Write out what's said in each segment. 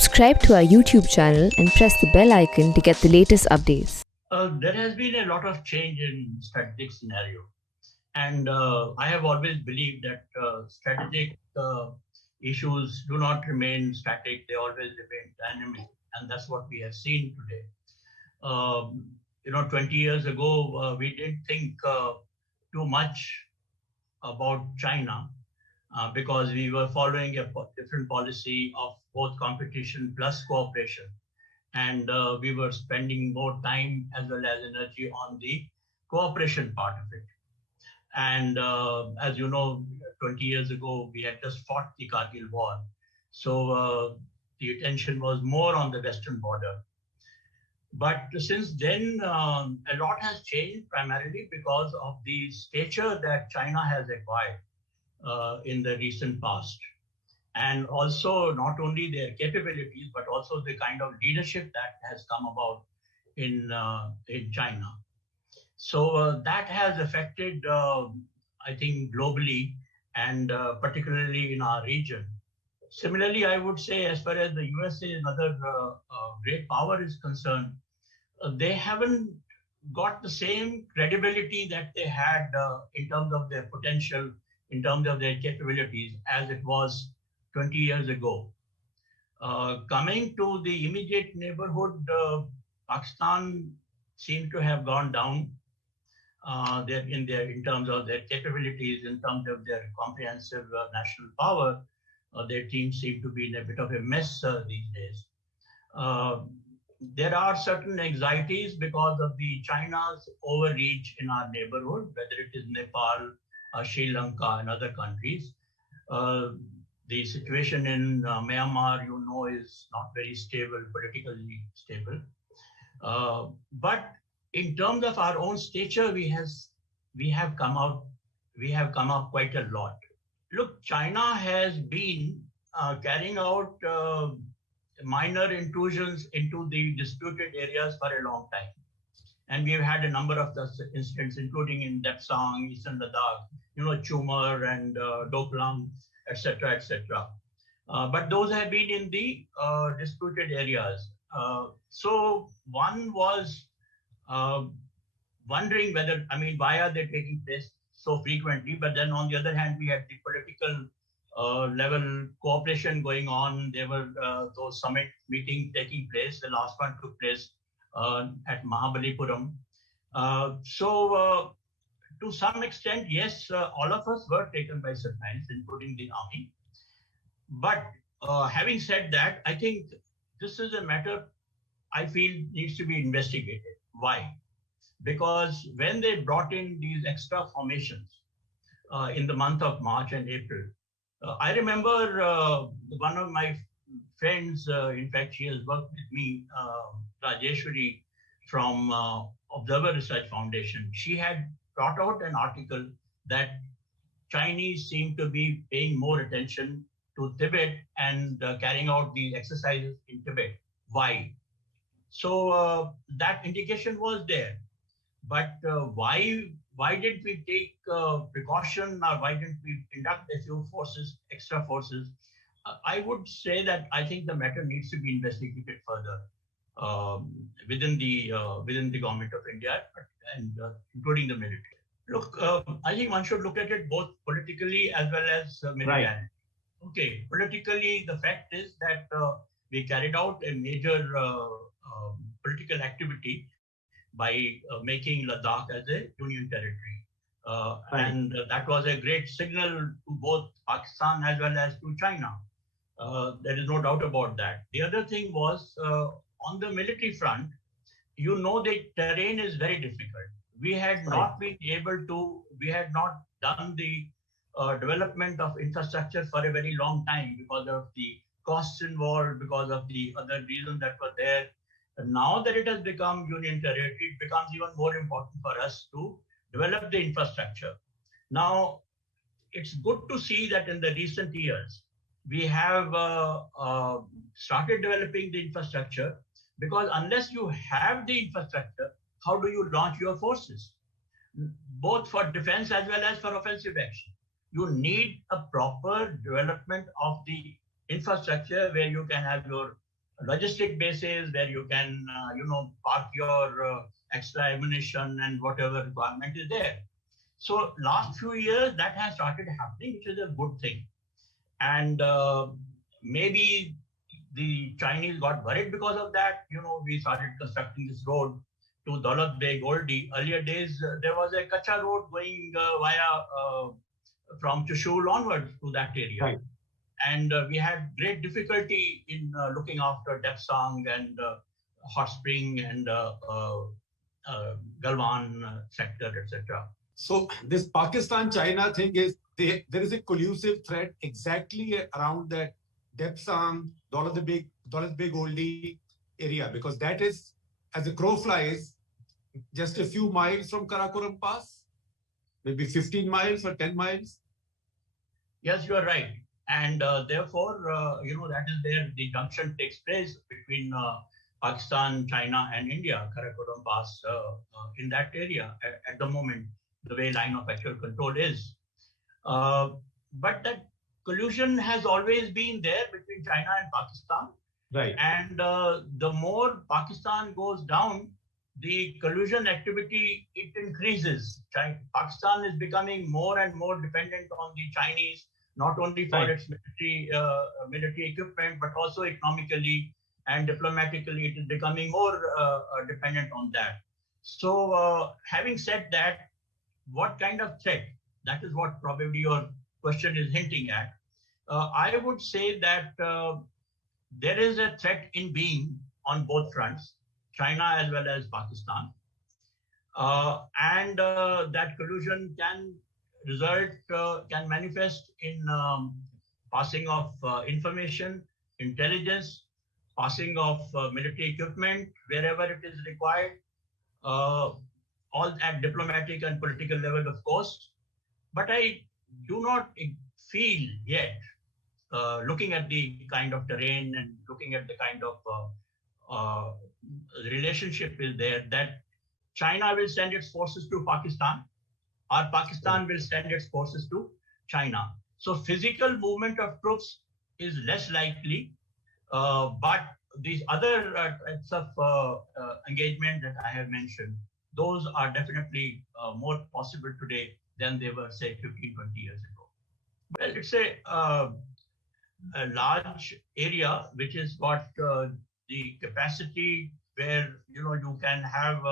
Subscribe to our YouTube channel and press the bell icon to get the latest updates. There has been a lot of change in strategic scenario. And I have always believed that strategic issues do not remain static, they always remain dynamic. And that's what we have seen today. 20 years ago, we didn't think too much about China because we were following a different policy of both competition plus cooperation. And we were spending more time as well as energy on the cooperation part of it. And as you know, 20 years ago, we had just fought the Kargil war. So the attention was more on the western border. But since then, a lot has changed primarily because of the stature that China has acquired in the recent past. And also not only their capabilities, but also the kind of leadership that has come about in China. So that has affected, I think, globally and particularly in our region. Similarly, I would say as far as the USA, another great power is concerned, they haven't got the same credibility that they had in terms of their potential, in terms of their capabilities as it was 20 years ago. Coming to the immediate neighborhood, Pakistan seems to have gone down in terms of their capabilities, in terms of their comprehensive national power. Their team seem to be in a bit of a mess these days. There are certain anxieties because of the China's overreach in our neighborhood, whether it is Nepal, Sri Lanka, and other countries. The situation in Myanmar, is not very stable, politically stable. But in terms of our own stature, we have come up quite a lot. Look, China has been carrying out minor intrusions into the disputed areas for a long time. And we've had a number of those incidents, including in Depsang, Eastern Ladakh, Chumar and Doklam, etc., etc. But those have been in the disputed areas. So one was wondering why are they taking place so frequently? But then on the other hand, we had the political level cooperation going on. There were those summit meetings taking place. The last one took place at Mahabalipuram. So to some extent, yes, all of us were taken by surprise, including the army. But having said that, I think this is a matter I feel needs to be investigated. Why? Because when they brought in these extra formations in the month of March and April, I remember one of my friends, in fact, she has worked with me, Rajeshwari from Observer Research Foundation. She had brought out an article that Chinese seem to be paying more attention to Tibet and carrying out these exercises in Tibet. Why? So that indication was there. But why did we take precaution, or why didn't we induct a few extra forces? I would say that I think the matter needs to be investigated further within the government of India and including the military. Look, I think one should look at it both politically as well as militarily. Right. Okay, politically, the fact is that we carried out a major political activity by making Ladakh as a union territory. Right. And that was a great signal to both Pakistan as well as to China. There is no doubt about that. The other thing was on the military front, the terrain is very difficult. We had not been able to, we had not done the development of infrastructure for a very long time because of the costs involved, because of the other reasons that were there. And now that it has become union territory, it becomes even more important for us to develop the infrastructure. Now, it's good to see that in the recent years, we have started developing the infrastructure, because unless you have the infrastructure, how do you launch your forces? Both for defense as well as for offensive action. You need a proper development of the infrastructure where you can have your logistic bases where you can, park your extra ammunition and whatever requirement is there. So last few years that has started happening, which is a good thing. And maybe the Chinese got worried because of that. We started constructing this road to Daulat Beg Oldie. Earlier days, there was a Kacha road going via from Chushul onwards to that area. Right. And we had great difficulty in looking after Depsang and Hot Spring and Galwan sector, etc. So this Pakistan-China thing is, there is a collusive threat exactly around that Depsang, Daulat Beg Oldie area, because that is, as a crow flies, just a few miles from Karakoram Pass, maybe 15 miles or 10 miles. Yes, you are right. And therefore, that is where the junction takes place between Pakistan, China, and India, Karakoram Pass, in that area at the moment, the way line of actual control is. But that collusion has always been there between China and Pakistan. Right. And the more Pakistan goes down, the collusion activity, it increases. Pakistan is becoming more and more dependent on the Chinese, not only for its military equipment, but also economically and diplomatically, it is becoming more dependent on that. So having said that, what kind of threat? That is what probably your question is hinting at. I would say that there is a threat in being on both fronts, China as well as Pakistan. And that collusion can manifest in passing of information, intelligence, passing of military equipment wherever it is required, all at diplomatic and political level, of course. But I do not feel yet, looking at the kind of terrain and looking at the kind of relationship is there, that China will send its forces to Pakistan, or Pakistan will send its forces to China. So physical movement of troops is less likely, but these other types of engagement that I have mentioned, those are definitely more possible today than they were, say, 15, 20 years ago. Well, it's a large area which has got the capacity where you can have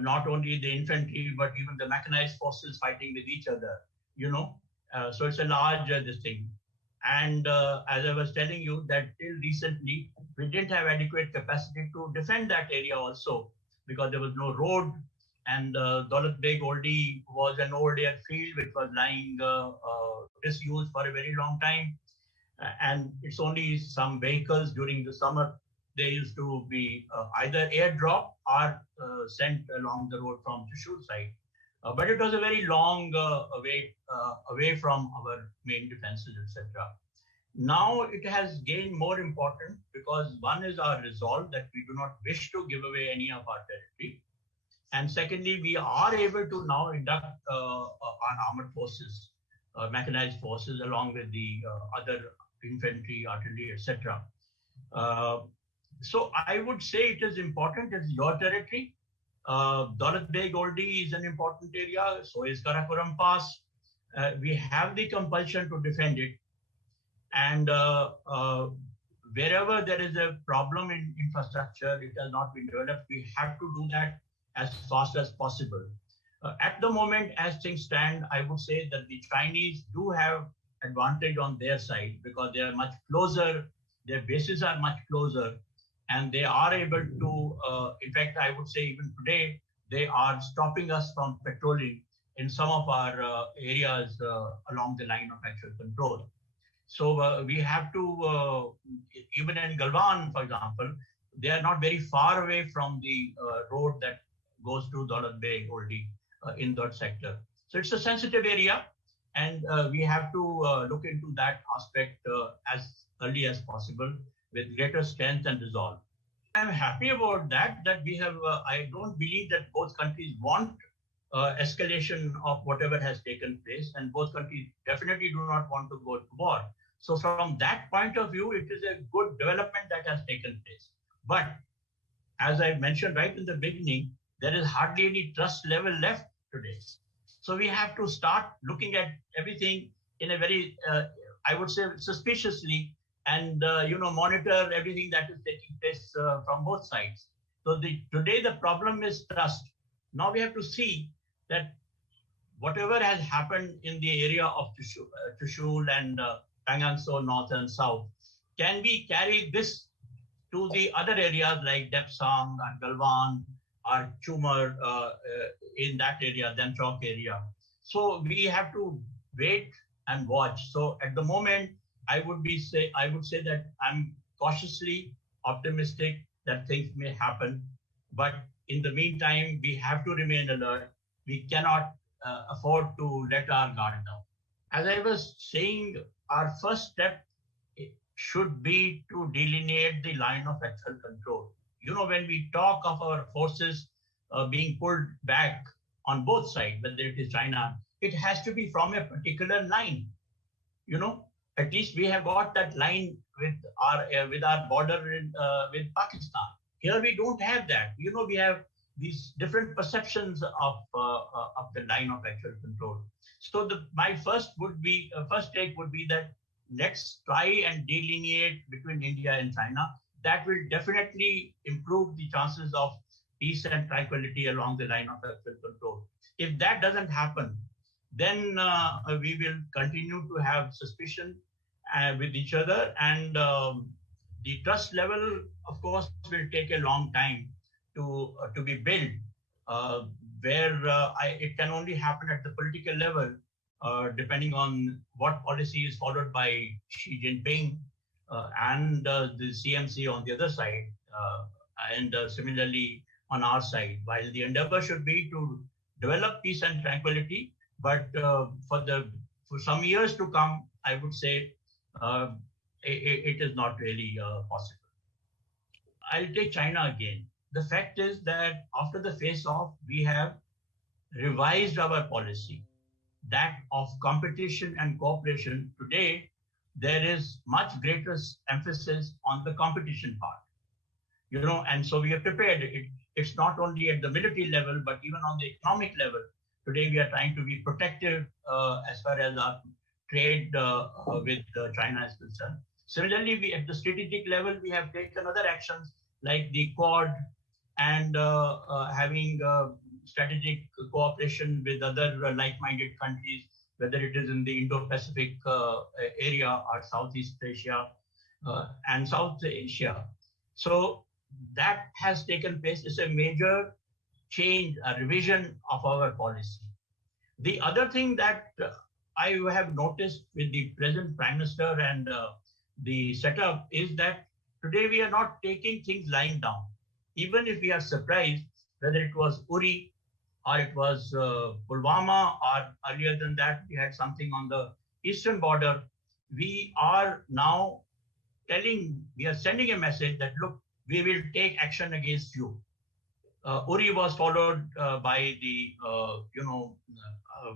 not only the infantry but even the mechanized forces fighting with each other. So it's a large this thing. And as I was telling you, that till recently we didn't have adequate capacity to defend that area also, because there was no road, and Daulat Beg Oldie was an old airfield which was lying disused for a very long time. And it's only some vehicles during the summer, they used to be either airdropped or sent along the road from Trishul side. But it was a very long away from our main defenses, etc. Now it has gained more importance because one is our resolve that we do not wish to give away any of our territory. And secondly, we are able to now induct our armored forces, mechanized forces, along with the other infantry, artillery, etc. So I would say it is important. It's your territory. Daulat Beg Oldie is an important area. So is Karakoram Pass. We have the compulsion to defend it. And wherever there is a problem in infrastructure, it has not been developed, we have to do that as fast as possible. At the moment, as things stand, I would say that the Chinese do have advantage on their side because they are much closer, their bases are much closer, and they are able to, in fact, I would say even today, they are stopping us from patrolling in some of our areas along the line of actual control. So we have to, even in Galwan, for example, they are not very far away from the road that goes to Daulat Beg Oldie in that sector. So it's a sensitive area, and we have to look into that aspect as early as possible with greater strength and resolve. I'm happy about that we have, I don't believe that both countries want escalation of whatever has taken place, and both countries definitely do not want to go to war. So from that point of view, it is a good development that has taken place. But as I mentioned right in the beginning, there is hardly any trust level left today. So we have to start looking at everything in a very, I would say, suspiciously, and monitor everything that is taking place from both sides. So today the problem is trust. Now we have to see that whatever has happened in the area of Trishul and Pangangso North and South, can we carry this to the other areas like Depsang and Galwan or Chumar in that area, Demchok area? So we have to wait and watch. So at the moment, I would say that I'm cautiously optimistic that things may happen. But in the meantime, we have to remain alert. We cannot afford to let our guard down. As I was saying, our first step should be to delineate the line of actual control. When we talk of our forces being pulled back on both sides, whether it is China, it has to be from a particular line. At least we have got that line with our border with Pakistan. Here we don't have that. We have these different perceptions of the line of actual control. So my first take would be that let's try and delineate between India and China. That will definitely improve the chances of peace and tranquility along the line of actual control. If that doesn't happen, then we will continue to have suspicion with each other, and the trust level, of course, will take a long time to be built, where it can only happen at the political level, depending on what policy is followed by Xi Jinping and the CMC on the other side, and similarly on our side. While the endeavor should be to develop peace and tranquility, but for some years to come, I would say it is not really possible. I'll take China again. The fact is that after the face-off, we have revised our policy, that of competition and cooperation. Today, there is much greater emphasis on the competition part, and so we are prepared. It's not only at the military level, but even on the economic level. Today, we are trying to be protective as far as our trade with China is concerned. Similarly, at the strategic level, we have taken other actions like the Quad and having strategic cooperation with other like-minded countries, whether it is in the Indo-Pacific area or Southeast Asia and South Asia. So that has taken place. It's a major change, a revision of our policy. The other thing that I have noticed with the present Prime Minister and the setup is that today we are not taking things lying down. Even if we are surprised, whether it was Uri or it was Pulwama, or earlier than that, we had something on the eastern border, we are now we are sending a message that, look, we will take action against you. Uri was followed by the,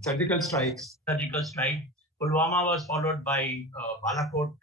surgical strikes. Pulwama was followed by Balakot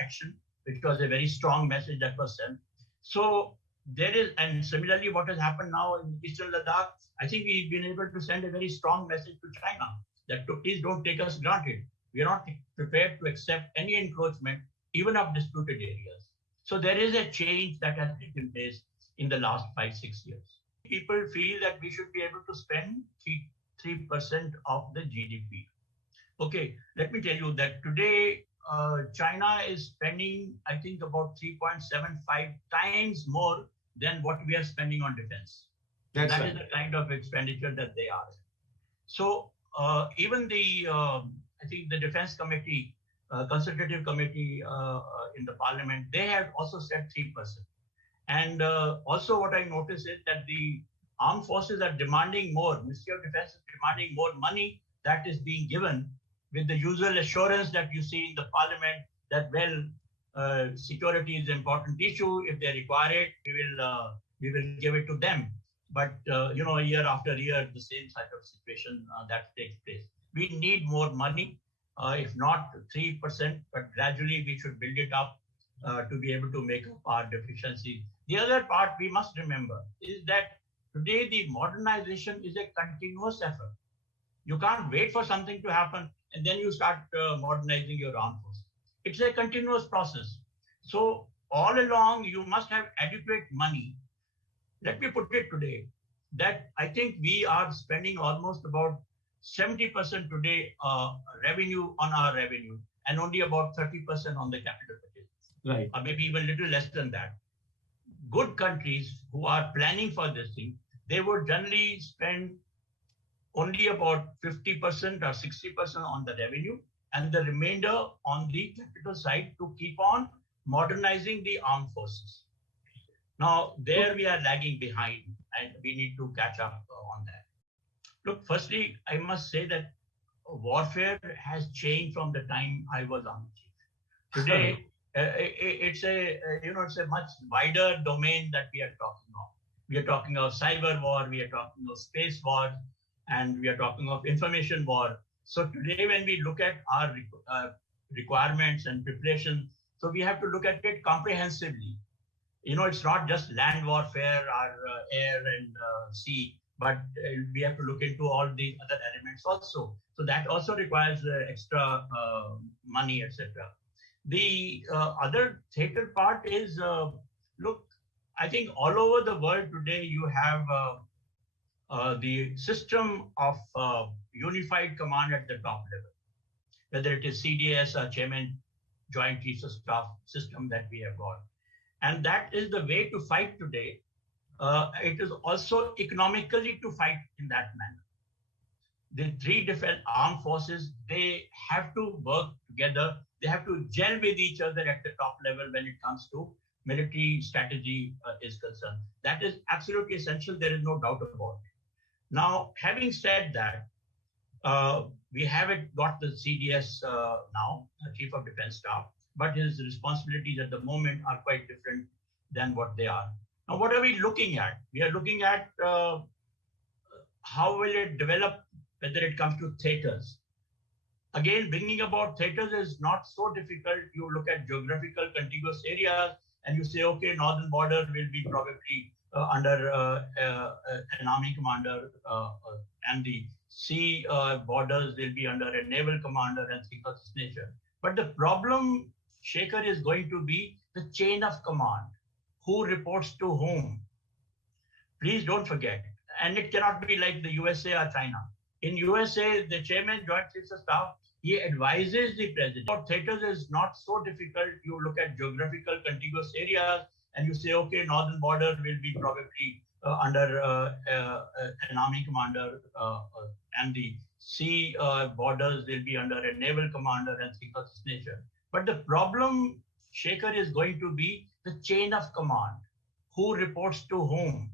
action, which was a very strong message that was sent. So there is, and similarly, what has happened now in Eastern Ladakh, I think we've been able to send a very strong message to China that please don't take us granted. We are not prepared to accept any encroachment, even of disputed areas. So there is a change that has taken place in the last 5-6 years. People feel that we should be able to spend 3% of the GDP. Okay, let me tell you that today China is spending, I think, about 3.75 times more than what we are spending on defense. That right. Is the kind of expenditure that they are. So even I think the Defense Committee, Consultative Committee in the Parliament, they have also said 3%. And also what I noticed is that the armed forces are demanding more. Ministry of Defense is demanding more money that is being given, with the usual assurance that you see in the Parliament that, well, security is an important issue. If they require it, we will give it to them. But year after year, the same type of situation that takes place. We need more money. if not 3%, but gradually we should build it up to be able to make up our deficiencies. The other part we must remember is that today the modernization is a continuous effort. You can't wait for something to happen and then you start modernizing your armed force. It's a continuous process. So all along, you must have adequate money. Let me put it today that I think we are spending almost about 70% today revenue on our revenue and only about 30% on the capital budget. Right. Or maybe even a little less than that. Good countries who are planning for this thing, they would generally spend only about 50% or 60% on the revenue and the remainder on the capital side to keep on modernizing the armed forces. Now, there we are lagging behind and we need to catch up on that. Look, firstly, I must say that warfare has changed from the time I was army chief. Today, it's a much wider domain that we are talking of. We are talking of cyber war, we are talking of space war, and we are talking of information war. So today, when we look at our requirements and preparation, so we have to look at it comprehensively. It's not just land warfare or air and sea, but we have to look into all the other elements also. So that also requires extra money, etc. The other theater part is, look, I think all over the world today, you have the system of unified command at the top level, whether it is CDS or Chairman Joint Chiefs of Staff system that we have got. And that is the way to fight today. It is also economically to fight in that manner. The three different armed forces, they have to work together. They have to gel with each other at the top level when it comes to military strategy is concerned. That is absolutely essential. There is no doubt about it. Now, having said that, we haven't got the CDS now, Chief of Defense Staff, but his responsibilities at the moment are quite different than what they are. Now, what are we looking at? We are looking at how will it develop, whether it comes to theaters. Again, bringing about theaters is not so difficult. You look at geographical contiguous areas and you say, okay, northern border will be probably under an army commander and the sea borders will be under a naval commander and things of this nature. But the problem, Shekhar, is going to be the chain of command. Who reports to whom? Please don't forget. And it cannot be like the USA or China. In USA, the Chairman Joint Chiefs of Staff, he advises the president. For theaters is not so difficult. You look at geographical contiguous areas and you say, okay, northern border will be probably under an army commander and the sea borders will be under a naval commander and things of this nature. But the problem, Shekhar, is going to be the chain of command. Who reports to whom?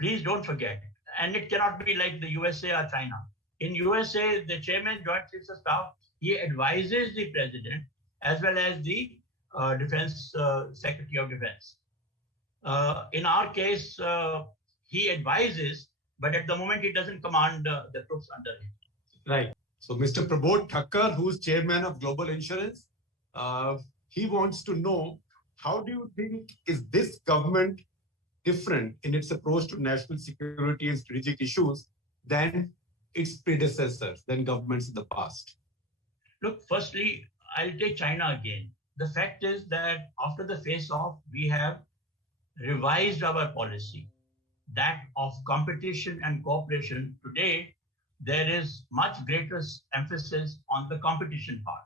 Please don't forget. And it cannot be like the USA or China. In USA, the Chairman Joint Chiefs of Staff, he advises the president as well as the Defense Secretary of Defense. In our case, he advises, but at the moment he doesn't command the troops under him. Right. So Mr. Prabodh Thakkar, who's chairman of Global Insurance, he wants to know, how do you think is this government different in its approach to national security and strategic issues than its predecessors, than governments in the past? Look, firstly, I'll take China again. The fact is that after the face-off, we have revised our policy, that of competition and cooperation. Today, there is much greater emphasis on the competition part.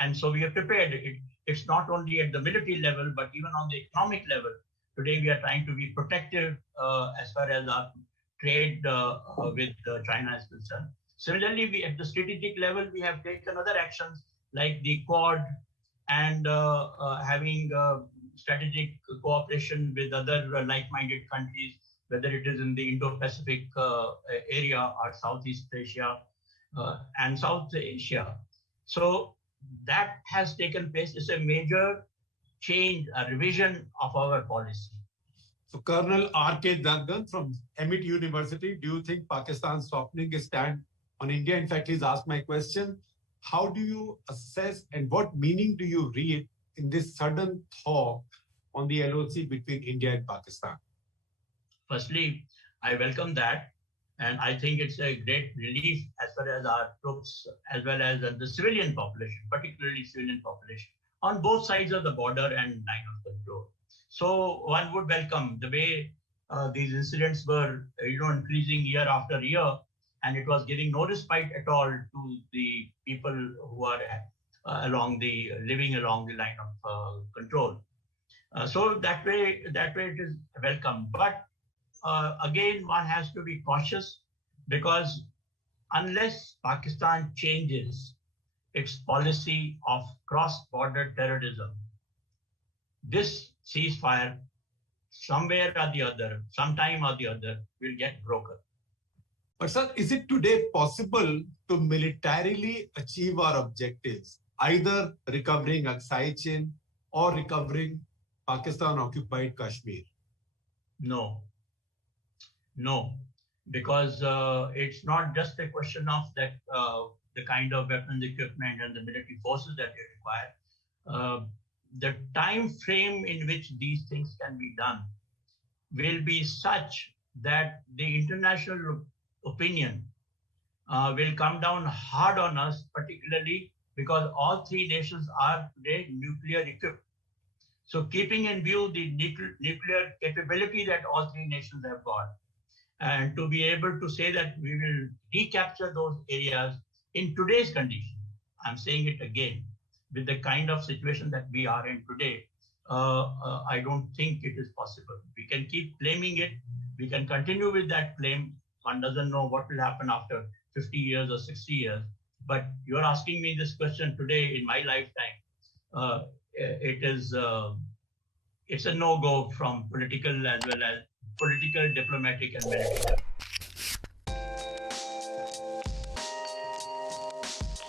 And so we are prepared. It's not only at the military level, but even on the economic level. Today, we are trying to be protective as far as our trade with China is concerned. Similarly, at the strategic level, we have taken other actions like the Quad and having strategic cooperation with other like-minded countries, whether it is in the Indo-Pacific area or Southeast Asia and South Asia. So that has taken place. It's a major change, a revision of our policy. So Colonel R.K. Dangan from Amit University, do you think Pakistan's softening its stand on India. In fact, he's asked my question. How do you assess and what meaning do you read in this sudden thaw on the LOC between India and Pakistan? Firstly, I welcome that. And I think it's a great relief as far as our troops, as well as the civilian population, particularly civilian population, on both sides of the border and line of control. So one would welcome the way these incidents were, increasing year after year, and it was giving no respite at all to the people who are living along the line of control. So that way it is welcome. But again, one has to be cautious, because unless Pakistan changes its policy of cross-border terrorism, this ceasefire, somewhere or the other, sometime or the other, will get broken. But sir, is it today possible to militarily achieve our objectives, either recovering Aksai Chin or recovering Pakistan-occupied Kashmir? No, because it's not just a question of that the kind of weapons, equipment, and the military forces that they require. The time frame in which these things can be done will be such that the international opinion will come down hard on us, particularly because all three nations are today nuclear equipped. So keeping in view the nuclear capability that all three nations have got, and to be able to say that we will recapture those areas in today's condition, I'm saying it again, with the kind of situation that we are in today, I don't think it is possible. We can keep claiming it. We can continue with that claim. One doesn't know what will happen after 50 years or 60 years. But you're asking me this question today in my lifetime. It's a no-go from political as well as political, diplomatic, and military.